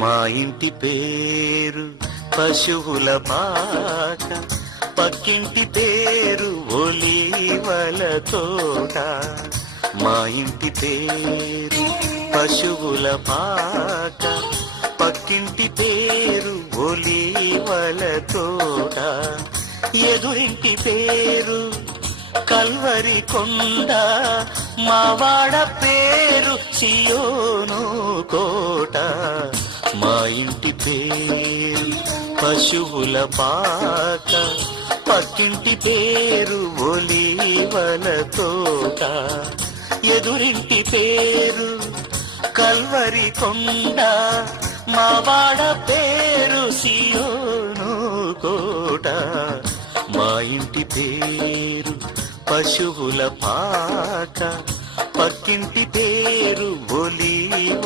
మా ఇంటి పేరు పశువుల పాక, పక్కింటి పేరు ఒలీవల తోట. మా ఇంటి పేరు పశువుల పాక, పక్కింటి పేరు ఒలీవల తోట. ఎదురింటి పేరు కల్వరి కొండ, మావాడ పేరు సియోను కోట. మా ఇంటి పేరు పశువుల పాక, పక్కింటి పేరు ఒలీవల తోట. ఎదురింటి పేరు కల్వరి కొండ, మావాడ పేరు సియోను కోట. మా ఇంటి పేరు పశువుల పాక, పక్కింటి పేరు ఒలీవ